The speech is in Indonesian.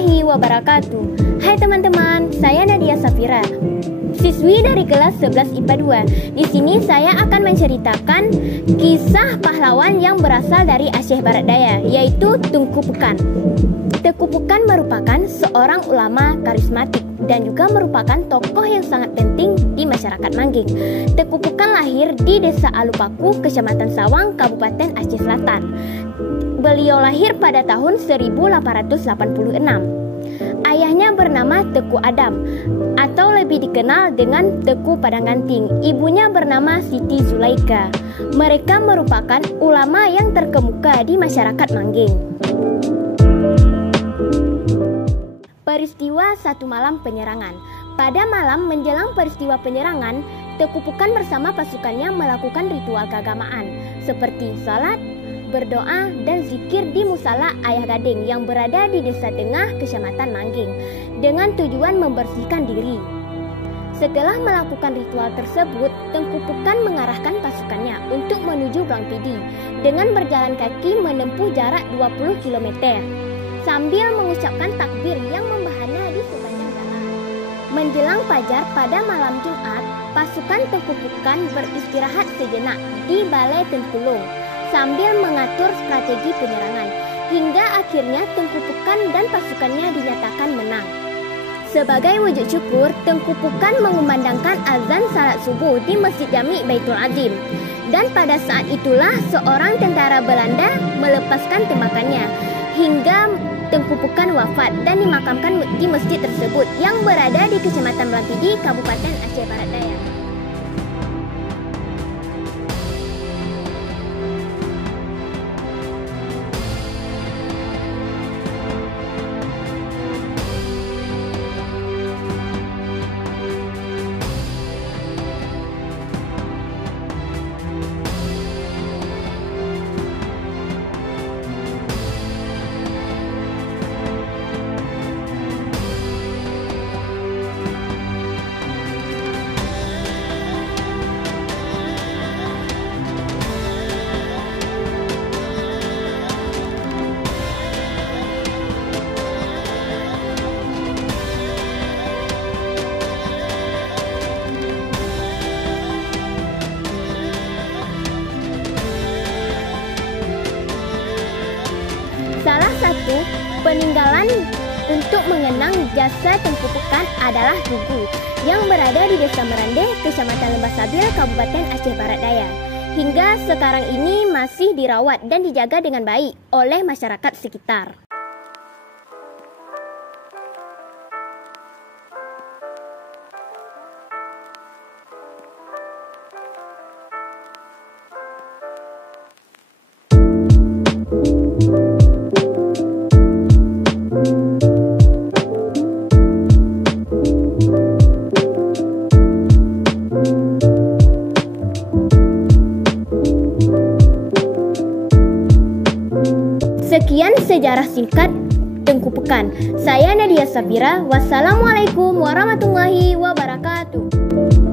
warahmatullahi wabarakatuh. Hai teman-teman, saya Nadia Safira, siswi dari kelas 11 IPA 2. Di sini saya akan menceritakan kisah pahlawan yang berasal dari Aceh Barat Daya, yaitu Tengku Pukan. Tengku Pukan merupakan seorang ulama karismatik dan juga merupakan tokoh yang sangat penting di masyarakat Mangging. Tengku Pukan lahir di Desa Alupaku, Kecamatan Sawang, Kabupaten Aceh Selatan. Beliau lahir pada tahun 1886. Ayahnya bernama Tengku Adam atau lebih dikenal dengan Tengku Padang Ganting. Ibunya bernama Siti Zulaika. Mereka merupakan ulama yang terkemuka di masyarakat Mangging. Peristiwa satu malam penyerangan. Pada malam menjelang peristiwa penyerangan, Tengku Pukan bersama pasukannya melakukan ritual keagamaan seperti salat, berdoa, dan zikir di Musala Ayah Gading yang berada di Desa Tengah, Kecamatan Mangging, dengan tujuan membersihkan diri. Setelah melakukan ritual tersebut, Tengku Pukan mengarahkan pasukannya untuk menuju Blang Pidi dengan berjalan kaki menempuh jarak 20 km sambil mengucapkan takbir yang membahana di sepanjang jalan. Menjelang fajar pada malam Jumat, pasukan Tengku Pukan beristirahat sejenak di Balai Tengkulung sambil mengatur strategi penyerangan, hingga akhirnya Tengku Pukan dan pasukannya dinyatakan menang. Sebagai wujud syukur, Tengku Pukan mengumandangkan azan salat subuh di Masjid Jami' Baitul Azim. Dan pada saat itulah seorang tentara Belanda melepaskan tembakannya, hingga Tengku Pukan wafat dan dimakamkan di masjid tersebut yang berada di Kecamatan Blang Pidi, Kabupaten Aceh Barat Daya. Salah satu peninggalan untuk mengenang jasa Tengku Pukan adalah tugu yang berada di Desa Merande, Kecamatan Lembah Sabil, Kabupaten Aceh Barat Daya. Hingga sekarang ini masih dirawat dan dijaga dengan baik oleh masyarakat sekitar. Sekian sejarah singkat Tengku Pukan. Saya Nadia Safira. Wassalamualaikum warahmatullahi wabarakatuh.